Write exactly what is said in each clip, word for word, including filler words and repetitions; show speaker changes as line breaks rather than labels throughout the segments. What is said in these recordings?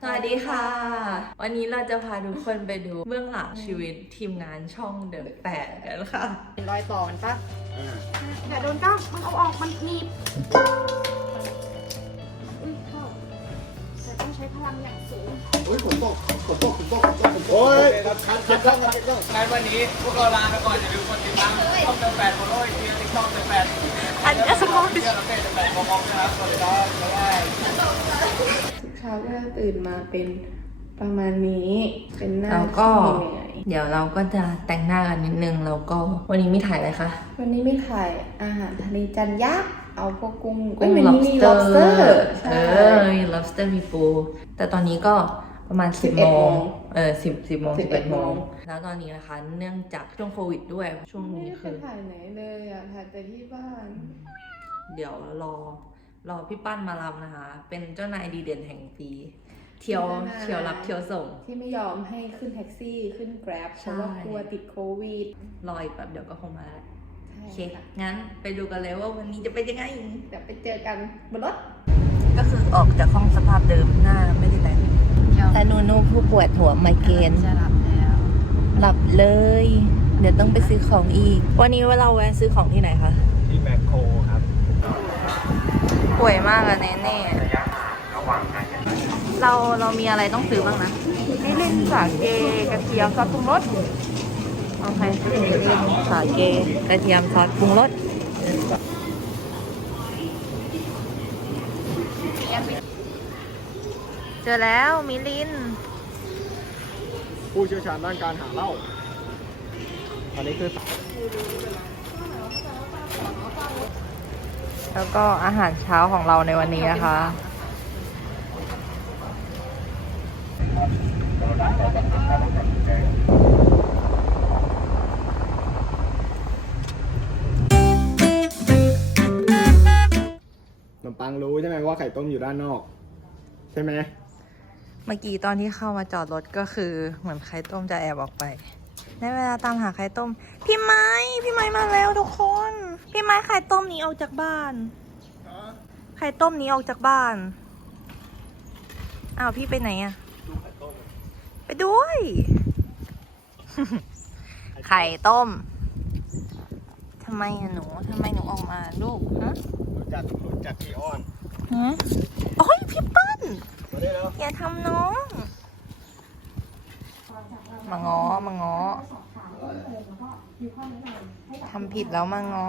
สวัสดีค่ะ วันนี้เราจะพาทุกคนไปดูเบื้องหลังชีวิตทีมงานช่องเดอะแปดกันค่ะ
เห็นรอยต่อมันปะอย่าโดนก้าวมันเอาออกมันหนีบอุ้ยเข้าแต่ต้องใช้พลังอย่างสูง
โอ้ยผมบอกผมบอกผมบอกผมบอกผมบอกโอ้ยครับคัดคัดต้องคัดต้อง
ในวันนี้พวกเราลาไปก่อนอย่าลืมกดติดตามช่องเดอะแปดโฟโล่อีกทีที่ช่องเดอะแปด
อันนี้สมอง
เที่ยวประเภทเดอะแปดมองๆนะครับสวัสดีครับบ๊ายบาย
ทุกเช้าก็ตื่นมาเป็นประมาณนี้เป็นหน้า
แล้วก็
ที่เหนื่อย
เดี๋ยวเราก็จะแต่งหน้ากันนิดนึงแล้วก็วันนี้มีถ่ายอะไรคะ
วันนี้ไม่ถ่ายอาหารทะเลจานยักษ์เอาพวกกุ้ง
กุ้ง
เอ้ยมันมี
lobster
lobster
เอ
ใช่
อมี lobster มีปูแต่ตอนนี้ก็ประมาณสิบ
สิบเอ็ด
โมง
โมง
เออสิบสิบโมงสิบเอ็ด
สิบเอ็ด
โมง
โมง
แล้วตอนนี้นะคะ เนื่องจากช่วงโควิดด้วยช่วง
ไม่
นี้
ได้ไป
คือ
ถ่ายไหนเลยอ่ะถ่ายแต่ที่บ้าน
เดี๋ยวรอรอพี่ปั้นมารับนะคะ เป็นเจ้านายดีเด่นแห่งปี เที่ยวเที่ยวรับเที่ยวส่ง
ที่ไม่ยอมให้ขึ้นแท็กซี่ขึ้น Grab เพ
ใช่
ราะว่ากลัวติดโควิด
รออีกแบบเดี๋ยวก็คงมาแล้วโอเค
ใช่ค่ะ
งั้นไปดูกันเลยว่าวันนี้จะเป็นยังไง
เดี๋ยวไปเจอกันบนรถ
ก็คือออกจากห้องสภาพเดิมหน้าไม่ได้แต่งแต่นูนูผู้ปวดหัวไมเกรน
จะหลับแล้ว
หลับเลย เดี๋ยวต้องไปซื้อของอีก วันนี้เราแวะซื้อของที่ไหนคะ
ที่แมคโครครับ
ป่วยมากอะแน่แน่เราเรามีอะไรต้องซื้อบ้างนะมิลินสาเกกระเทียมซอสปรุงรสโอเคมิลินสาเกกระเทียมซอสปรุงรสเจอแล้วมิลิน
ผู้เชี่ยวชาญด้านการหาเหล้าอันนี้คือ
แล้วก็อาหารเช้าของเราในวันนี้นะคะ
ขนมปังรู้ใช่ไหมว่าไข่ต้มอยู่ด้านนอก ใช่ไหม
เมื่อกี้ตอนที่เข้ามาจอดรถก็คือเหมือนไข่ต้มจะแอบออกไปได้เวลาตามหาไข่ต้ม พี่ไม้พี่ไม้มาแล้วทุกคน พี่ไม้ไข่ต้มหนี้ออกจากบ้านไข่ต้มหนี้ออกจากบ้านอ้าวพี่ไปไหนอะไปด้วย ไข่ต้มทำไมอะหนูทำไมหนูออกมาลูกฮะ
รู้จักรู้จักพี่อ้อน
ฮะโอ้ยพี่เปิ้ล
มาได้แล้ว
อย่าทำน้องมาง้อมาง้อทำผิดแล้วมาง้อ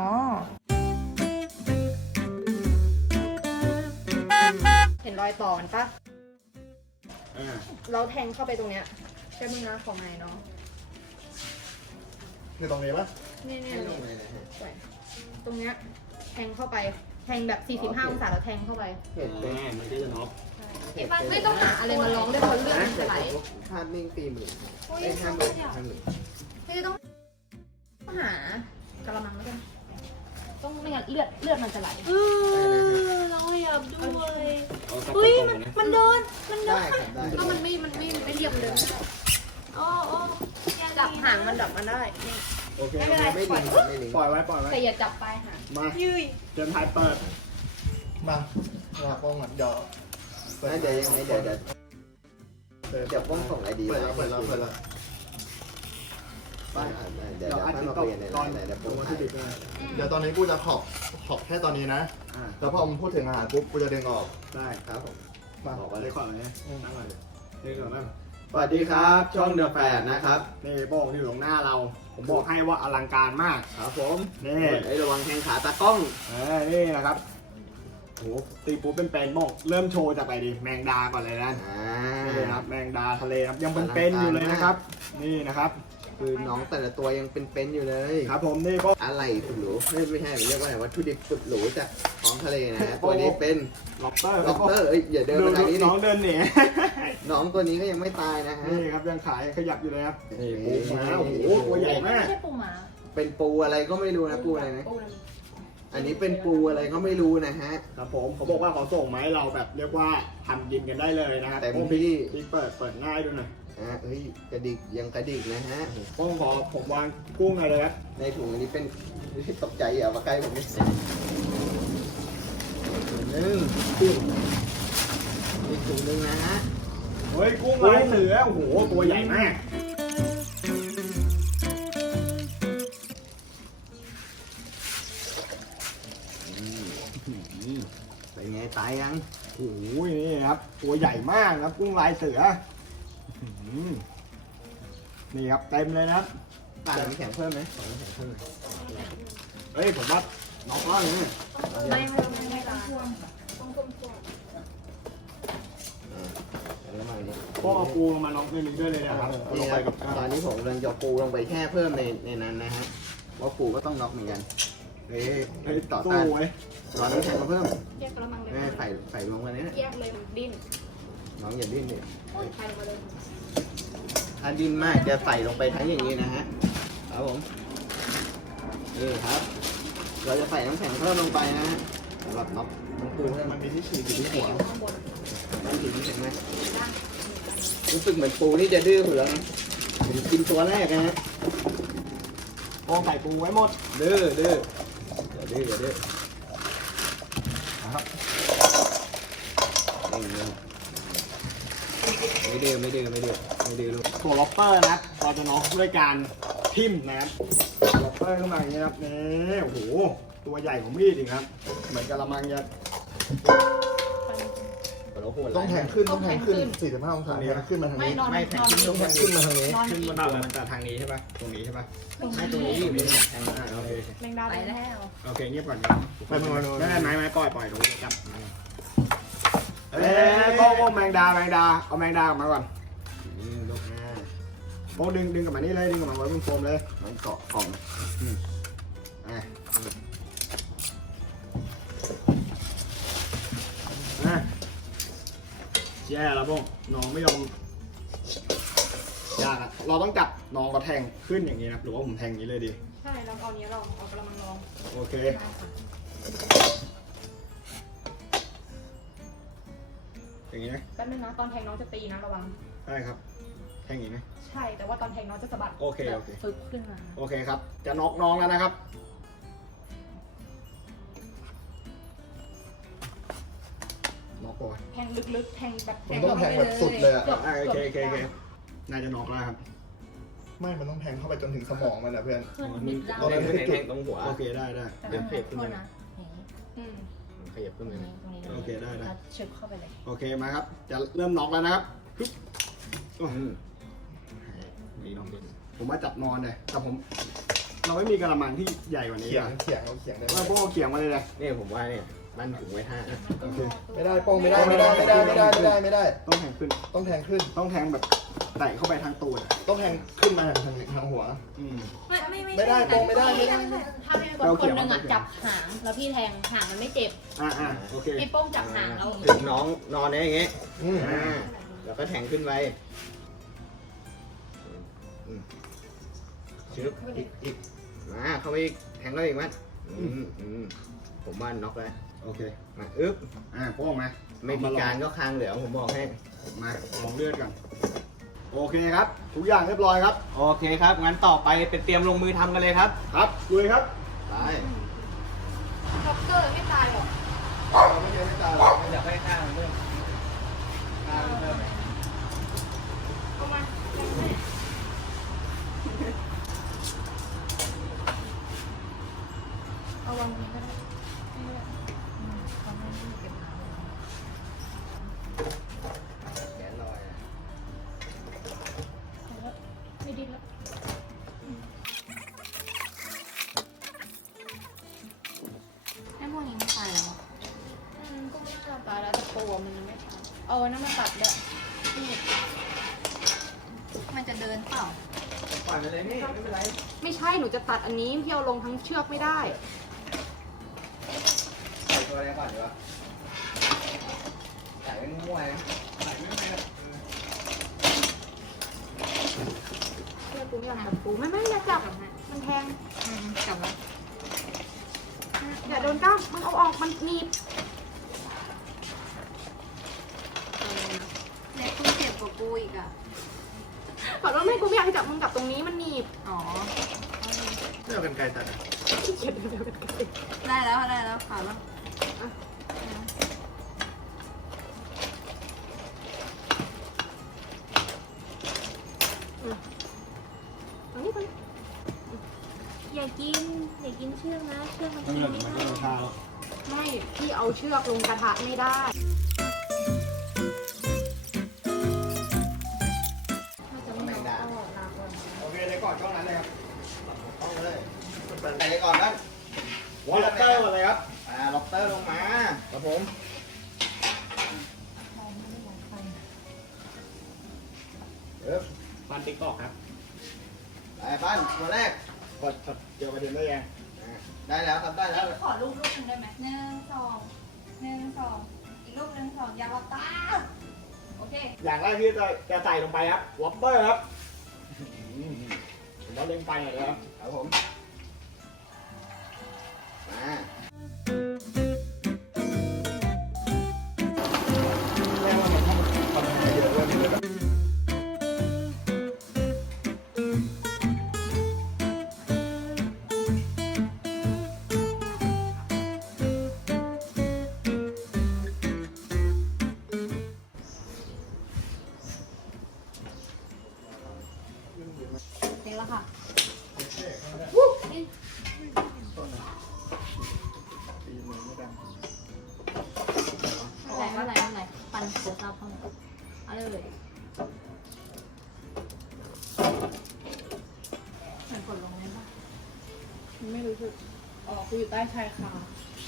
เห็นรอยต่อมันปะ
อ่า
เราแทงเข้าไปตรงเนี้ยใช่ไหมนะของไงเนาะ
คือตรงนี้ปะ
เนี่ยเนี่ยสวยตรงเนี้ยแทงเข้าไปแทงแบบสี่สิบห้าองศาแล้วแทงเข้าไป
เห็นเป็นมันก็จะน็อก
ไม่ต้องหาอะไรมาร้องด้วยเพราะเลือดมันจะไหล
คาดนิ่งตีหมื่นได้ห้าหมื่นห้าหมื่น
ไม่ต้องหากระมังแล้วกันต้องไม่งั้นเลือดเลือดมันจะไหล
เออเราอยากด้วย
เฮ้ยมัน
มันเดินมันเดิ
ได้
น
ครับได้
ก็มันไม่มันไม่ไม่เรียบเลย
โอ้โอ้
จับหางมันดับมันได้นี่
โอเค
ไม่เป็นไร
ไม่
ปล่
ลิ
อย
งไม่ลิง
ปล่อยไว้ปล่อยไว้
แต่อย่าจับปลายหาง
มา
ยืย
เตรียมถ่ายเปิด
มาหาป้องก่อนเดี๋ยวเดี๋ยวยังไงเดี๋ยวเดี๋ยวเดี๋ยวป้องส่งไอดีเปิดแล้วเปิดแล้วเปิดแล้วเดี๋ยว
เดี๋ยว
เดี๋ยว
อา
ค่
ทิ
อย
ต
มา
ย์ต
คุ
ก
ยกันใน
ตอน
ไลน์เดี๋ยว
ตร
ป้อง ง
วัน
ถ่า
ที่
ย
สิบเลย
เดี๋ยวตอนนี้กูจะขอบขอบแค่ตอนนี้นะ
อ่า
แล้วพอมึงพูดถึงอาหารปุ๊บกูจะดึงออก
ได้
ครับผม
มาบอกว่าเลยก่อนเลยนั่งก่อนเลยนี่ก่อนนั่ง
สวัสดีครับช่องเดอะแฟนนะครับ
นี่โป้งที่อยู่ตรงหน้าเรา ผมบอกให้ว่าอลังการมาก
ครับผม
นี่
ไอ้ระวังแทงขาตากล้อง
เออนี่นะครับโหตีปุ๊บเป็นเป็นๆโป้งเริ่มโชว์จากไปดิแมงดาก่อนเลยนะ
อ่า
นี่ครับแมงดาทะเลครับยังเป็นเป็นๆอยู่เลยนะครับ นี่นะครับ
คือน้องแต่ละตัวยังเป็นๆอยู่เลย
ครับผมนี่โป้ง
อะไรสุดหรูไม่ไม่ใช่เรียกว่าอะไรวัตถุดิบสุดหรูจากท้องทะเลนะฮะตัวนี้เป็น
ล็อบสเตอร์
ล็อบสเตอร์เอ้ยอย่าเดิน
ดู
ไปทางนี้ดิ
น้องเดินหนี
น้องตัวนี้ก็ยังไม่ตายนะฮะ
นี่ครับยังขายขยับอยู่เลยครับนี่ปู
นี่
ม้าโอ้โหตัวใหญ่มาก
ไม่ใช่ปูหมา
เป็นปูอะไรก็ไม่รู้นะปูอะไรนะ
ปูอะไร
อันนี้เป็นปูอะไรก็ไม่รู้นะฮะ
ครับผมเขาบอกว่าเขาส่งมาให้เราแบบเรียกว่าทำกินกันได้เลยนะครับ
เต็ม
โป้ง
ที่
พี่เปิดเปิดง่ายด้วยหน่อย
อ่ะเฮ้ยกระดิกยังกระดิกนะฮะ
โป้งพอผมวางกุ้งอะไรเลยครับ
ในถุงอันนี้เป็นตกใจอย่ามาใกล้ผมนิดนึง
หนึ่งกุ้ง
อีกถุงนึงนะฮะ
เฮ้ยกุ้งลายเสือโอ้โหตัวใหญ่มากเป็นไงตายยังโอ้ยนี่ครับตัวใหญ่มากครับกุ้งลายเสือนี่ครับเต็มเลยนะครับ
ตัดน้ำแข็งเพิ่มไหมขอน้ำแข็งเพิ่มไหม
เฮ้ยผมว่าน้องล่างนี่
ไม่ไม่ไม่ไม่ต้องพ่วงต้องต้มพ่วง
แล้วมานี้
พวกเอาปูลงมาน้องในนี้ด้วยเลยนะครับเอาล
นี่
ง
ค
ไป
รับ
กับ
ตอนนี้ผมกำลังจะปูลงไปแช่เพิ่มในในนั้นนะฮะว่าปูก็ต้องน็อกเหมือนกันเฮ้ย
เฮ้ย
ต่อ
ตู้
ต้าน
ไว้
รอน้ำแข็งมาเพิ่ม
แยกกระมังเลย
แม่ใส่ใส่ลงมาเนี่ย
แยกเลยดิ้น
น้องอย่าดิ้นเนี่ย
ใครมาเลย
ถ้าดิ้นมากจะใส่ลงไปทั้งอย่างนี้นะฮะครับผมนี่ครับ เราจะใส่น้ำแข็งเพิ่มลงไปนะฮะสำหรับน็อกน้องปูเพิ่มมันมีที่ฉีดอยู่ที่หัว
ข้างบน
นั่นถึงเห็นไหม
ด้าน
รู้สึกเหมือนปูนี่จะดื้อหัวนะผมกินตัวแรกนะฮะ
โองใส่ปูไว้หมด
ดื้อดื้ออย่าดื้ออย่าดื้อ
นะครับ
ไม่ดื้อไม่ดื้อไม่ดื้อไม่ดื้อลูก
ตัวล็อปเปอร์นะเราจะน็อกด้วยการทิ่มนะครับล็อปเปอร์ขึ้นมาอย่างนี้นะครับนี่โอ้โหตัวใหญ่ของมีดอีกครับเหมือนกระมังจะ
ต้องแทงขึ้นต้องแทงขึ้นสี่สิบห้าองศาเนี่ยขึ้นมาทาง
ไม่
นี้
นอน
ไม่แทง
นอน
ขึ้นต้องแทงขึ้นมาทางนี้
นอน
ขึ้น
ดี
มาแบบแต่ทางนี้ใช่ปะตรงนี้ใช่ปะ
ไม่ตรงนี้อยู่นี่แทงอ่าโอเค
แมงดาไปแล้ว
โอเคเงียบก่อน
ไปไปไป
ไม่ได้ไม้ไม้ปล่อยปล่อยตรงนี้จับเอ้ยโป้งโป้งแมงดาแมงดาเอาแมงดากลับมาก่อน
อืมลูกอ่า
โป้งดึงดึงกลับมานี่เลยดึงกลับมาไว้บนโฟมเลย
มันเกาะกล่องอืมอ่า
อ่ะแย่แล้วโป้งน้องไม่ยอมยากอะเราต้องจับน้องก็แทงขึ้นอย่างนี้นะหรือว่าผมแทงอย่างนี้เลยดี
ใช่เราเอาเนี้ยลองเอากระมังลอง
โอเคอย่างนี้นะ
แป๊บนึงนะตอนแทงน้องจะตีนะระวัง
ได้ครับแทงอย่างนี้นะ
ใช่แต่ว่าตอนแทงน้องจะสะบัด
โอเคโอเค
ฟึบขึ้นมา
โอเคครับ จะน็อกน้องแล้วนะครับน็อกก่อน
แทงลึกๆแทงแบบ
มันต้องแทงแบบสุดเลยอะ
กืบ
อ่ะโอเคโอเคโอเคน่าจะน็อกแล้วครับ
ไม่มันต้องแทงเข้าไปจนถึงสมองมันนะเพื่อน
เครื่องบิดเรา
ตอนนั้นคือจุด
ตรงหัว
โอเคได้ได้
เดี๋ยวขยับขึ้นมา
นะอย่างนี้อืม
ขยับขึ้น
ตร
มาง
นี้ตรงนี้
โอเคได้ได้
แล้วชึบเข้าไปเลย
โอเคมาครับ จะเริ่มน็อกแล้วนะครับปึ๊บโอ้ย
อืม
นี่น้องเป็นผมมาจับนอนเลยแต่ผม เราไม่มีกระมังที่ใหญ่กว่านี้
เขียง
อ่ะ
เขียงเอาเขียงได้ไหม
ว่าพวกเอาเขียงมาเลยเลย
นี่ผมว่าเนี่ยมันถึงไว้ท่านะ
โอเค
ไม่ได้ป้องไม่ได้ไม่ได้ไม่ได้ไม่ได้ไม่ได้ไม่ได้
ต้องแทงขึ้น
ต้องแทงขึ้น
ต้องแทงแบบไต่เข้าไปทางตูดอ่ะ
ต้องแทงขึ้นมาทางทางหัว
อืม
ไม่ไม่ไม่
ไม่ได้โป้งไม่ได้ไม่ได้
ถ้าไม่คนคนหนึ่งอ่ะจับหางแล้วพี่แทงหางมันไม่เจ็บ
อ่าอ่าโอเค
ไอ้โป้งจับหางแล้ว
ถึงน้องนอนเนี่ยอย่างเงี้ย
อืม
อ่าแล้วก็แทงขึ้นไว้อืมชึบอีกอีกมาเข้าไปอีกแทงเข้าไปอีกมั้ยอืมอืมผมว่าน็อกแล้ว
โอเค
มาอึ๊บ
อ่าโป้งมา
ไม่มีการก็คางเหลืองผมบอกให้
มาลองเลือดกันโอเคครับ ทุกอย่างเรียบร้อยครับ
โอเคครับงั้นต่อไปเป็นเตรียมลงมือทำกันเลยครับ
ครับลุยครับ
ไป
ช็อกเกอร์ไม่ตายหรอก
ไม่เยอะไม่ตายหรอกอยากให้ข้างเพิ่มข้างเพิ่ม
เอามาแทงแม่ เอาวางนี้ก็ได้ไม่เป็นไรอืมเขาไม่ได้เก็บน้ำเลย
แขนลอยอะ
ไม่ดิ้นแล้วไอ้พวกนี้ไม่ตายแล้วอืมก็ไม่น่าตายแล้วแต่ตัวมันยังไม่ตายเอาอันนั้นมาตัดเลยนี่มันจะเดินเปล่า
ปล่อยไปเลยนี่ไม่เป็นไร
ไม่ใช่ หนูจะตัดอันนี้พี่เอาลงทั้งเชือกไม่ได้
ใส่ตัวอะไรก่อนดีวะใส่ไม่มั่วนะ
เชือกกูไม่อยากจับกูไม่ไม่อย่าจับ มันแทงจับแล้วอย่าโดนกล้ามมันเอาออก มันหนีบ
เล็กคุณเจ็บกว่ากูอีกอ่ะ
ขอโทษไม่กูไม่อยากให้จับมึงจับตรงนี้มันหนีบ
อ๋อ
เลือกกันไกลตัดอะ
ขี้เกียจเดินไปไกล
ได้แล้วได้แล้วขาแล้ว
เตรงนี้ตรงนี้
อย่ากิน อย่ากินเชือกนะ เชือกมัน
ต้อ
กิ
ง
น
เลือก
ไม่
มัน
ได้
ก็ข้าว
ไม่พี่เอาเชือกลงกระทะไม่ได้ถ้าจะไม่เอาก็ลาก่อน
โอเคเลยก่อนช่องนั้นเลยครับ
ต้องเลยใส่เลยก่อนนะ
วอลเลเตอร์ก่อนเลยครับ
อ่าล็อบสเตอร์ลงมา
ครับผมเออปันติ๊กตอกครับ
ไปปั้นตัวแรก
กดกดเจอประเด็นได้ยัง
อ่าได้แล้วครับได้แล้ว
ขอรูปรูปหนึ่งได้ไหมหนึ่งสองหนึ่งสองอีกรูปหนึ่งสองอยาหลับตาโอเค
อย่างแรกที่จะจะใส่ลงไปครับวอปเตอร์ครับผมว่าเล่งไปหน่อยนะครับ
ครับผมมา
แรกว่ามันต้องทำเยอะด้วย
เสร็จแล้วค่ะ อะไรอะไรอะไรปั่นโคตรเข้ามาเอาเลยเลยเหมือนกดลงได้ปะ
ไม่รู้สึกอ๋อคืออยู่ใต้ชายคา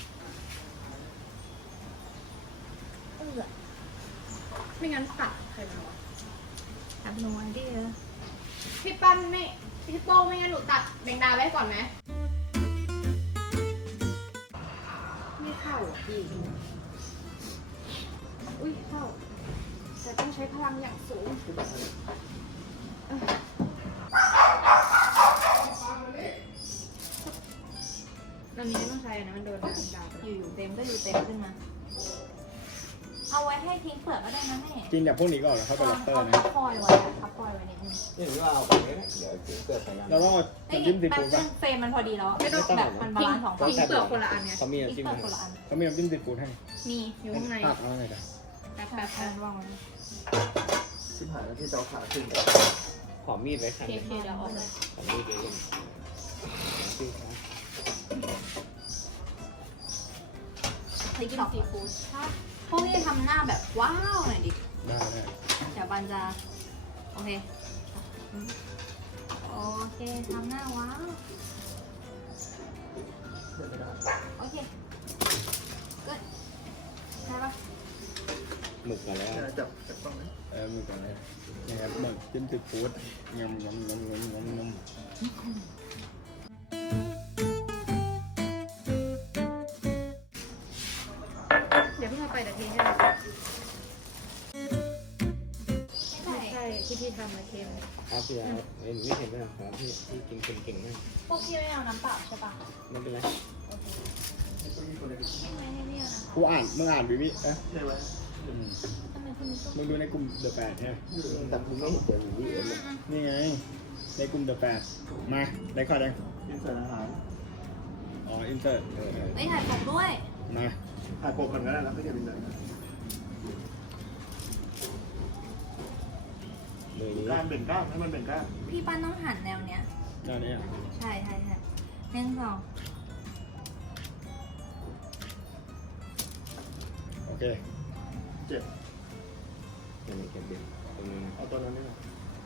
เออไม่งั้นตัดใครมาวะ
ทำนวยดิเออ
พี่ปั้นไม่พี่โป้ไม่งั้นหนูตัดแบงดาไว้ก่อนไหมไม่เข้าอ่ะพี่อุ้ยเข้าแต่ต้องใช้พลังอย่างสูงเอออันนี้ไม่ต้องใช้นะมันโดนน้ำดาไป
อยู่อยู่ๆเต็มก็อยู่เต็มขึ้นมา เอาไว้ให้ทิ้งเปลือกก็ได้นะแม่
กินจากพวกนี้ก่อนแล้วค่อยไปล็อบเตอร์นะ
ทับคอยไว้อะทับคอยไว้นิดนึง
อย่างนี้ว่าเอาไปเลยนะเดี๋ยวถึงเกิดใส่กัน
เราต้องเอา
เฮ้ย
น้ำจิ้มซี
แป๊บ
ฟู้ด
นึ
ป่ะ
งเฟรมมันพอดีแล้วอะ
ไม่ต้อง
แบบมันบาลานซ์สองฝั่ง
ทิ้งเปลือกคนละอันไง
เขามี
ทิ้ง
น้ำจิ้ม
เปลือกคนละอัน
เขามีน้ำจิ้มซีฟู้ดให้
มี
อยู่ข้างใน
ตักเอาหน่อยนะ
แป๊บ
แป๊
แป๊
บบ แป๊
แป๊
บบ ว่างไว้
ชิบหายแล้วที่เจ้าขาขึ้น
ขอมีดไว้ขัน
เคเคเดี๋ยวออกเลย
ขอมีดไว้เลยจิ้มครับ
ติ๊ก
จิ้ม
ต็อก
ซีฟู้ด
ถ้าพวกที่ทำหน้าแบบว้าวหน่อยดิ
ได้ได้
เดี๋ยวบันจะ โอเค โอเคทำหน้าว้าว โอเคกดได้ปะ
หมึกก่อนแล้ว
จับจับต้องไหม
เออมือก่อนเลยนี่ครับน้ำจิ้มซีฟู้ดยำยำยำยำยำยำ
เดี๋ยวเพิ่งเอาไปเดี๋ยวเทให้เรา
ไม่ใช่
ใช่ที่พี่ทำมาเค็ม
ครับพี่ครับเอ็นไม่เห็นไหมครับพี่พี่กินเก่งๆมาก
พวกพี่ไม่เอาน้ำเปล่าใช่ปะ
ไม่เป็นไร
ไม่ให้พี่เอาน้ำเป
กู
ล่า
อ่านมึงอ่านวิวิเอ๊ะ
ใช่ไหม
อืม
ทำไมคุณต้อง
มึงดูในกลุ่มเดอะแปดใช่ไหม
แต่ผมไม่เห็นเจอหมูพี่เอ็นเลย
นี่ไงในกลุ่มเดอะแปดมาได้ข้อยัง
กินเสร็จอาหาร
อ๋ออินเตอร์เออเออ
ไม่ถ่ายผมด้วย
มา
ถ่ายปกกันก็ได้แล้วก็จะเป็นเลย
เลยนี้
ก้านเบ่งก้านให้มันเบ่งก้าน
พี่ปั้นต้องหันแนวเนี้ย
หน้านี้อ่ะ
ใช่ใช่ใช่หนึ่งสอง
โอเค
เจ็บ
ยังไม่เก็บเด็กตรงนี้นะ
เอาตัวนั้นนี่แหละ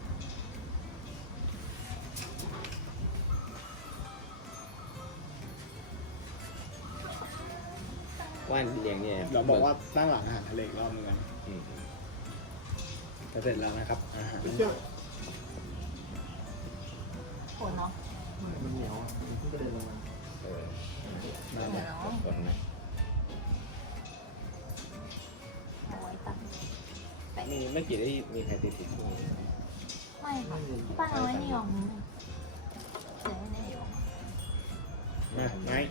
ว่านเลี้ยงเนี่ย
เราบอกว่าตั้งหลังอาหารทะเลอีกรอบนึงกัน
อืม
จะเสร็จแล้วนะครับอาหาร
ไม่เชื่อ
โหเนาะ
มันเหนียวอ่ะมันเพิ่งกระเด็นลงมา
เออ
โหเนาะ
กดนะ
เอาไว้ตัด
มีไม่กี่ได้มีใครติดติดที่
ไม่ค่ะพี่ปั้นเอาไว้นี่ออกมือเดี๋ยวให้ในออก
มาไม้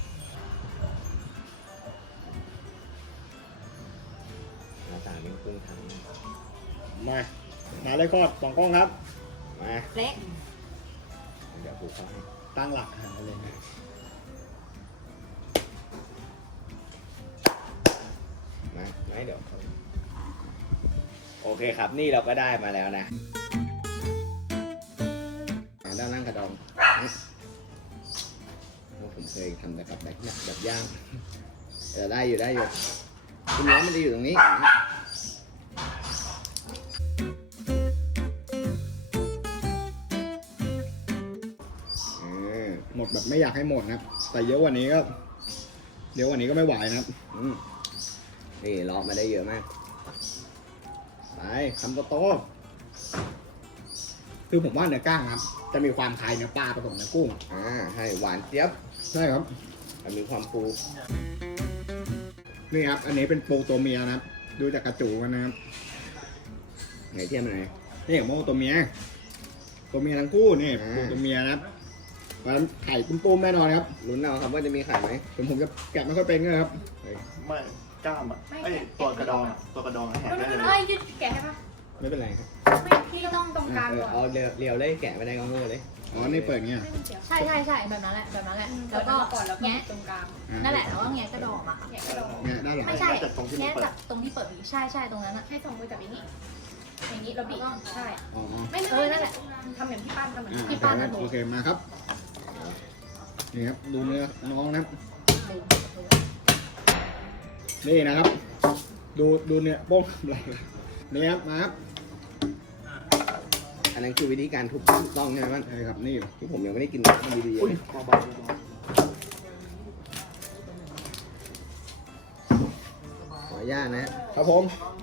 หน้าตาเป็นครึ่งถัง
มามาเลยคอดสองกล้องครับ
มา
เล็ก
เดี๋ยวผูกเขาให้
ตั้งหลักอาหารทะเลนะ
มาไม่เดี๋ยวโอเคครับนี่เราก็ได้มาแล้วนะด้านล่างกระดองผมเคยทำแต่กับแบบแบบย่างแต่ได้อยู่ได้อยู่คุณน้องมันจะอยู่ตรงนี้
หมดแบบไม่อยากให้หมดนะครับแต่เยอะกว่านี้ก็เยอะกว่านี้ก็ไม่ไหวนะครับ
อืมนี่เลาะมาได้เยอะมาก
ไปคำโตๆคือผมว่าเนื้อก้างครับ จะมีความคล้ายเนื้อปลาผสมเนื้อกุ้ง
อ่าให้หวานเจี๊ยบ
ใช่ครับ
แต่มีความฟู
นี่ครับ อันนี้เป็นปูตัวเมียนะครับ ดูจากกระจูกันนะครับ
ไหนเทียมไหน
นี่ของโมตัวเมีย ตัวเมียทั้งคู่นี่
อ่า
ปูตัวเมียนะครับเพราะฉะนั้นไข่ปุ้มๆแน่นอนครับ
ลุ้นเอาครับว่าจะมีไข่ไหม
ผมผมจะแกะไม่ค่อยเป็นก็ครับ
ไม่กล้ามอ่ะไอ้ยตัวกระดองอะตัวกระดองอะแหกได้เลย
เอ้ยยืดแกะให้ปะ
ไม่เป็นไรครับ
ไม่พี่ต้องตรงกลาง
เออ
ก่อน
เอาเรียวเรียวเลยแกะไม่ได้ก็โง่เลย
อ๋อ นี่เปิดเงี้ย
ใช่ใช่ใช่แบบนั้นแหละแบบนั้นแหละ
แล้
แล้ว ว
ก็
ก็
ก่อนแล้วก็
แงะ
ตรงกลาง
อ่า
นั่นแหละแล้วก็แงะกระดองอ่ะ
แกะกระดอง
เงี้ยได้เหรอ
ไม่ใช่
จากตรงที่มัน
แงะ
เปิด
จากตรงที่เปิดอีกใช่ใช่ตรงนั้นอ่ะ
ให้สองมือจับอย่างนี้ อย่างนี้เราบีบใช่
อ๋ออ๋อ
ไม่
เออนั่นแหละ
ทำอย่างที่ป้านทำเหมือน
อ่า
ที่
ที่ป้าจะโทร
โอเคมาครับ นี่ครับ ดูเนื้อน้องนะครับ นี่นะครับ ดูดูเนื้อโป้งอะไรนี่ครับมาครับ
อันนั้นคือวิธีการทุบถูกต้องใช่ไหมมัน
ใช่ครับนี่
ที่ผมยังไม่ได้กินมันดีๆ
อุ้ย
เลย
เบาๆเบา
ขออนุญาตนะครับ
ผม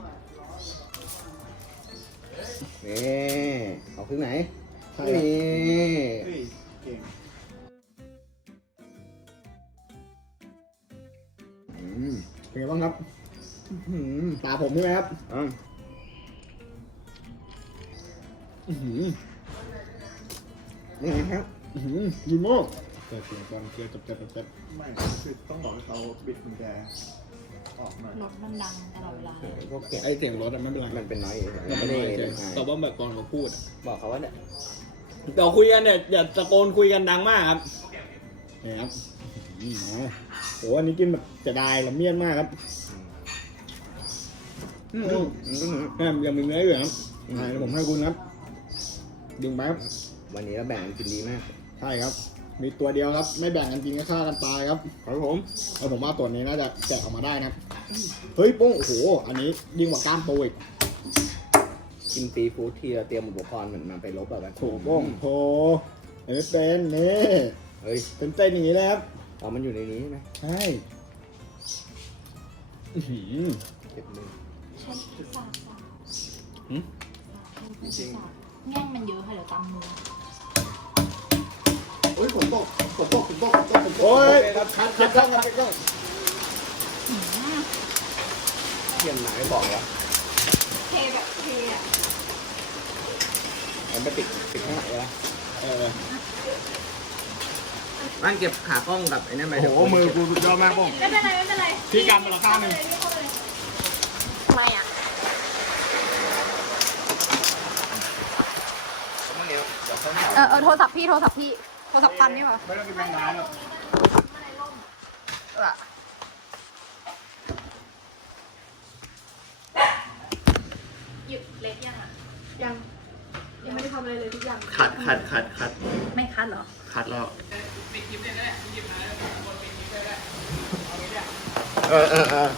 นี่เอาครึ่งไหน
ใช่
นี่
ๆเฮ้ยเก่ง
อืม
เป็นไงบ้างครับ
อื้อหือ
ตาผมใช่ไหมครับ
อ่ะ
อื้อหือ
นี่ไงครับ
อื้อหือดีมากเปิดเสียงก่อนเกียร์จับจับจับจับ
ไม่คือต้องบอกให้เขาบิดกุญแจออกหน่อย
รถมันดังตลอดเวลา
ก็แกะ
ไอเสียงรถอะไม่เป็นไร
มันเป็นน้อย
เรา
ไม่
ไม่
ได้
ได้
อ่า
แต่ว่าแบบตอนเขาพูดอะ
บอกเขาว่าเนี่ย
เราคุยกันเนี่ยอย่าตะโกนคุยกันดังมากครับนี่ครับอื้อหือโอ้อันนี้กินแบบจะได้ละเมียดมากครับ
อืม
อืม
อืม
แม่ยังมีเนื้ออยู่ครับอ่าเดี๋ยวผมให้คุณครับ ดึงไปครับ
วันนี้เราแบ่งกันกินดีมาก
ใช่ครับ มีตัวเดียวครับ ไม่แบ่งกันกินก็ฆ่ากันตายครับ
ครับผม
แล้วผมว่าตัวนี้น่าจะแกะออกมาได้นะครับเฮ้ยโป้งโอ้โห อันนี้ยิ่งกว่ากล้ามปูอีก
กินฟรีฟู้ดที่เราเตรียมอุปกรณ์เหมือนมันไปลบแบบนั้น
โถโป้งโถอันนี้เป็นนี่
เฮ้ย
เป็นเต้นอย่างนี้เลยครับ
อ๋อมันอยู่ในนี้ใช่ไหม
ใช่อื้อหือ
เก็บมือ
ใช่ฝากฝาก
หืม
จริง
แง่งมันเยอะค่ะเดี๋ยวตำมือ
ๆเฮ้ยฝนตกฝนตกฝนตกฝนตกฝนตก
โอ้ยคัดคัดกล้องคัดกล้อง
เทียมไหนไม่บอกวะ
เทแบบเทอ่ะ
มันไปติดติดข้างหลังเลย
เออ
บ้านเก็บขากล้องกับไอ้นั่นไป
โอ้โหมือกูสุดยอดมากโป้ง
ไม่เป็นไรไม่เป็นไร
พี่กันมาละข้างหนึ่ง
ทำไมอ่ะ
เออเออโทรศัพท์พี่โทรศัพท์พี่โทรศัพท์ปันนี่หว่า
ไม่ต้องกินแมงดาหรอก
หยุดเล็กยังอ่ะ ยัง ยังไม่ได้ทำอะไรเลยทุกอย่าง
คัดคัดคัดคัด
ไม่คัดเหรอ
คัดแล้วเออเออเออ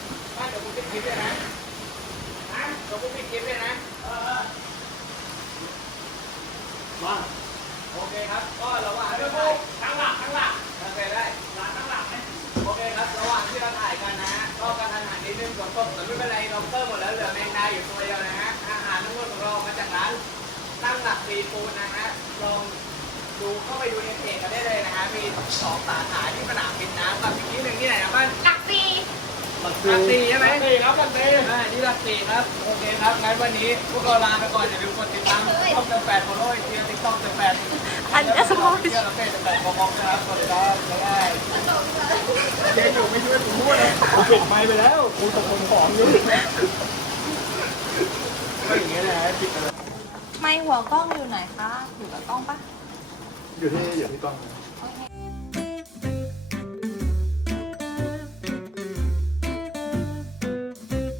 โอเคครับ ก็ระหว่างที่เราทั้งหลักทั้งหลักโอเคได้หลักทั้งหลักไหมโอเคครับ ระหว่างที่เราถ่ายกันนะฮะ ก็กระทันหันนิดนึงฝนตกแต่ไม่เป็นไรเราเพิ่มหมดแล้วเหลือแมงดาอยู่ตัวเดียวนะฮะ อาหารทั้งหมดของเรามาจากร้านตั้งหลักซีฟู้ดนะฮะ ลองดูเข้าไปดูในเพจกันได้เลยนะฮะ มีสองสาขาที่สนามบินน้ำกับอีกที่หนึ่งที่ไหนนะบ้าน
หลักสี่
หลักสี่ใช่ไหม
หลักสี่ครับหลักสี่
อ่านี่หลักสี่ครับ โอเคครับ งั้นวันนี้พวกเราลาไปก่อน อย่าลืมกดติดตามช่องเต็มแปดโฟโล่เทียร์ติ๊กต็อกเต็มแปด
อันนี้สมอง
เที่ยวเราเป็นเต็มแปดมองนะครับสวัสดีครับบ๊ายบาย
เจ๊อยู่ไม่ช่วยผมพูดเลยผมปิดไมค์ไปแล้วกูตะโกนของอยู่
ก็อย่างเงี้ยนะปิดไปเลย
ไม่หัวกล้องอยู่ไหนคะ อยู่กับกล้องปะ
อยู่ที่อยู่ที่กล้อง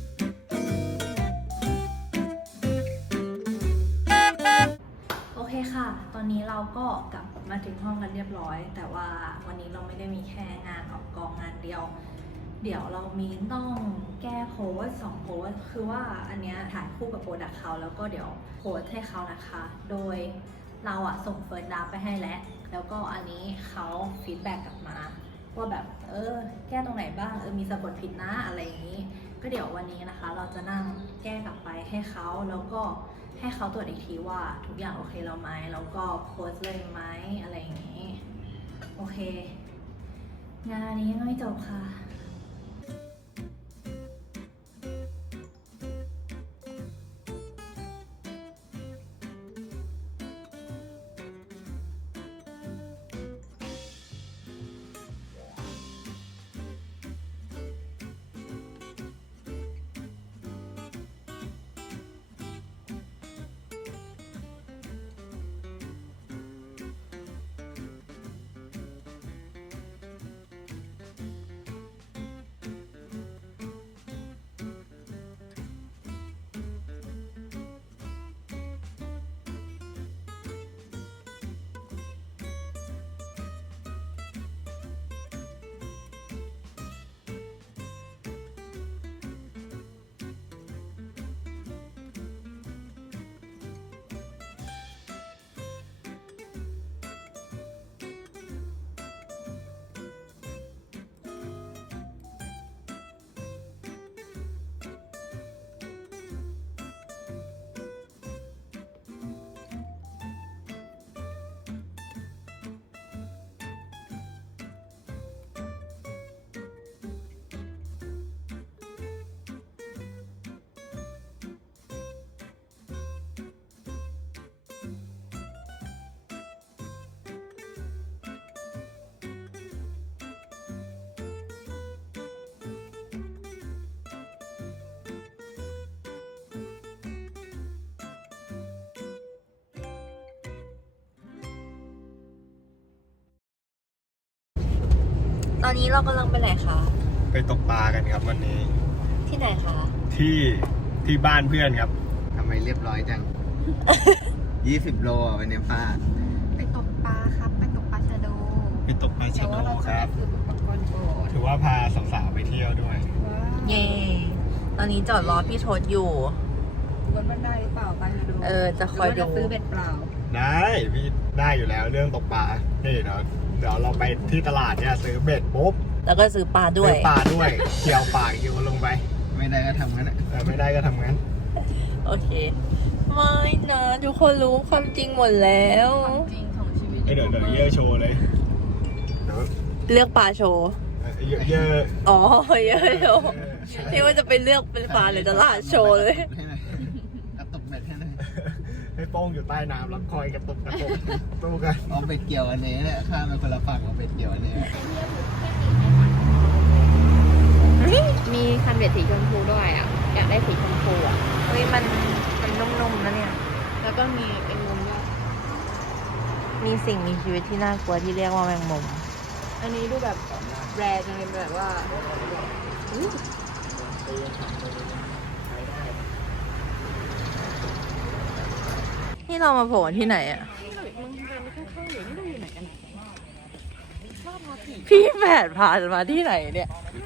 โอเคค่ะ
ค่ะ ตอนนี้เราก็กลับมาถึงห้องกันเรียบร้อย แต่ว่าวันนี้เราไม่ได้มีแค่งานออกกองงานเดียว เดี๋ยวเรามีต้องแก้โพสต์สองโพสต์คือว่าอันเนี้ยถ่ายคู่กับโปรดักต์เขาแล้วก็เดี๋ยวโพสต์ให้เขานะคะ โดยเราอะส่งเฟิร์สดราฟต์ไปให้แล้ว แล้วก็อันนี้เขาฟีดแบ็กกลับมาว่าแบบเออแก้ตรงไหนบ้างเออมีสะกดผิดนะอะไรอย่างนี้ ก็เดี๋ยววันนี้นะคะ เราจะนั่งแก้กลับไปให้เขาแล้วก็ให้เขาตรวจอีกทีว่าทุกอย่างโอเคแล้วไหมแล้วก็โพสต์เลยไหมอะไรอย่างนี้โอเค งานนี้ยังไม่จบค่ะ ตอนนี้เรากำลังไปไหนคะ
ไปตกปลากันครับวันนี้
ที่ไหนคะ
ที่ที่บ้านเพื่อนครับ
ทำไมเรียบร้อยจัง ยี่สิบโลอ่ะวันนี้พลาด
ไปตกปลาครับ ไปตกปลาชะโด
ไปตกปลาชะโด
แต่ว่าเรา
ค
จะ
รับ
ไปซื้ออุปกรณ์ก่อน
ถือว่าพาสาวๆไปเที่ยวด้วย
เย่ตอนนี้จอดรอพี่ทศอยู่
วนมันได้หรือเปล่าปลาชะโด
เออจะคอยดู
หรืว่าจะซื้อเบ็ดเปล่า
ได้พี่ได้อยู่แล้วเรื่องตกปลานี่เดี๋ยวเดี๋ยวเราไปที่ตลาดเนี่ยซื้อเบ็ดปุ๊บ
แล้วก็ซื้อปลาด้ว
ซื้
ย
อปลาด้วยเกี่ยวปากเกี่ยวลงไป
ไม่ได้ก็ทำงั้นอ่ะ
เออไม่ได้ก็ทำงั้น
โอเค ไม่นะทุกคนรู้ความจริงหมดแล้ว
จริงของชีวิต
เอ้ยเดี๋ยวเดี๋ยวเยอะโชว์เลยเดี๋ยว
เลือกปลาโชว์
เอ่อเยอะเยอะ
อ๋อเยอะโชว์นี่ว่าจะไปเลือกเป็นปลาหรือตลาดโชว์เลย
ให้หน่อยกระตุกเบ็ดให้หน่อย
ให้โป้งอยู่ใต้น้ำแล้วคอยกระตุกกระตุกตู้กัน
เอาเบ็ดเกี่ยวอันนี้เนี่ยข้ามไปคนละฝั่งเอาเบ็ดเกี่ยวอันนี้
มีคันเบ็ดสีชมพูด้วยอ่ะ อยากได้สีชมพูอ่ะ
เฮ้ยมันมันนุ่มๆนะเนี่ย
แล้วก็มีเป็นมุมด้วย
มีสิ่งมีชีวิตที่น่ากลัวที่เรียกว่าแมงมุม
อันนี้ดูแบบแรร์จังเลยแบบว่า
นี่เรามาโผล่ที่ไหนอ่ะ พี่แผดพามาที่ไหนเนี่ย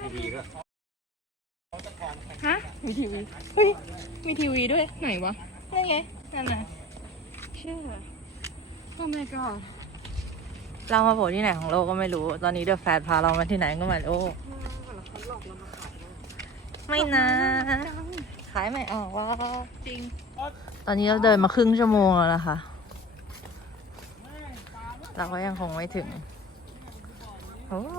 ฮะ มีทีวี เฮ้ย มีทีวีด้วย ไหนวะ
นั่นไง นั่นน่ะ
เชื่อ โอ้ my god
เรามาโผล่ที่ไหนของโลกก็ไม่รู้ ตอนนี้เดอะแฟดพาเรามาที่ไหนก็ไม่รู้ ไม่นะ ขายไม่ออกว่า
จริง
ตอนนี้เราเดินมาครึ่งชั่วโมงแล้วนะคะ เราก็ยังคงไม่ถึง โอ้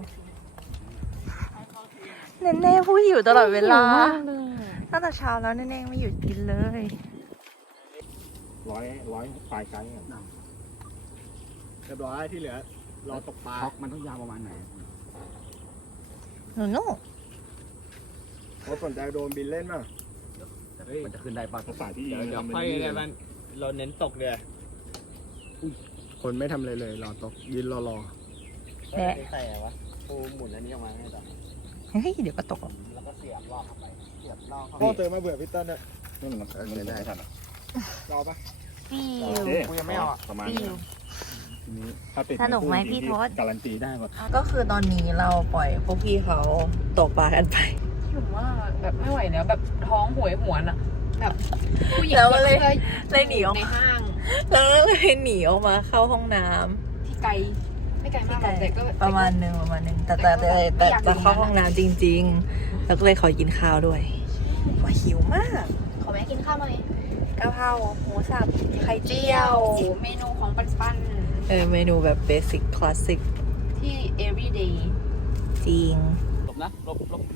เนเน่ผู้หิวตลอดเวลาตั้งแต่เช้าแล้วเนเน่ไม่หยุดกินเลย
ร้อยร้อยปลายไกด์กันเรียบร้อยที่เหลือรอตกปลา
มันต้องยาวประมาณไหน
หนูนู่
เขาสนใจโดนบินเล่นมั้ง
มันจะขึ้นได้ปะ
ภาษาที่
เดี๋ยวเดี๋ยวค่อยอะไรมันเราเน้นตกเลย
คนไม่ทำอะไรเลยรอตกยืนรอรอ
แหละ
ใส่อะไรวะปูหมุนอันนี้ออกมาให้ต่อ
เฮ้ยเดี๋ยวก็ตกหรอก
แล้วก็เสียบรอบเข้าไปเสียบรอบเข้าไป
พ่อเจอมาเบื่อพี่เต้นเนี่ย
นี่มันมันได้ทัน
รอปะ
ฟิว
โอเค
กูยังไม่เอาอะ
ประมาณ
ฟิ
นี้
ว
ทีนี้ถ้าติด
สนุกไหม
ใคู่
พี่
จริงๆ
ทศ
การันตีได้หมด
ก็คือตอนนี้เราปล่อยพวกพี่เขาตกปลากันไป
หิวมากแบบไม่ไหวแล้วแบบท้องหวยหวนอะแบบผู้หญิง
แล้วก็เลย
ค
เลยหนีออก
ในห้าง
แล้วก็เลยหนีออกมาเข้าห้องน้ำ
ที่ไกลไม่ไกลมากหรอกแต่ก็
ประมาณหนึ่งประมาณหนึ่งแต่แต่แต่แต่จะเข้าห้องน้ำจริง ๆ แล้วก็เลยขอกินข้าวด้วยว่าหิวมาก
ขอแม่กินข้าวหน่อย
กะเพราหมูสับไข่เจียว
โอ้โหเมนูของปันปัน
เออเมนูแบบเบสิกคลาสสิก
ๆที่ everyday
จริง
หลบนะหลบหลบ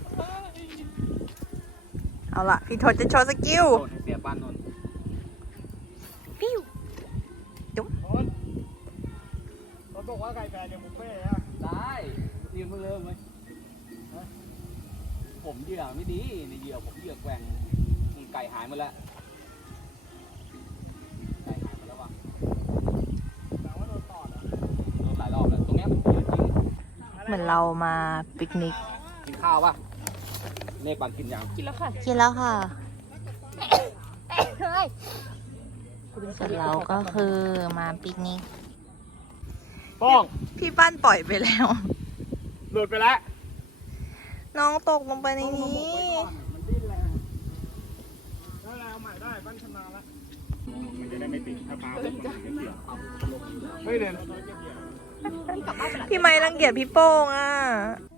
เอาล่ะ พี่ทศจะโชว์สกิล
โดนเสียบ้านนนท์
ปิ้ว
เขาบอกว่าไก่แพงยังบุฟเฟ่อะ
ได้ยืมมาเริ่มไหมผมเหยื่อไม่ดีในเหยื่อผมเหยื่อแกว่งไก่หายหมดแล้วไก่หายหมดแล้วว่ะ
แต่ว่าโดนตอดอะ
โดนหลายรอบแล้วตรงเนี้ยมันเหยื่อจริง
เหมือนเรามาปิกนิก
กินข้าวป่ะเมฆบางกินยัง
กินแล้วค่ะ
กินแล้วค่ะส่วนเราก็คือมาปิกนิก
ป้อง
พี่ปั้นปล่อยไปแล้ว
หลุดไปแล้ว
น้องตกลงไปในนี้
มันดิ้นแรงได้แล้วใหม่ได้ปั้นชำนาญแล้วมันจะได้ไม่ติดถ้าปลามันจะเสียเฮ้ยเด่น
พี่ไม้รังเกียจพี่โป้งอ่ะ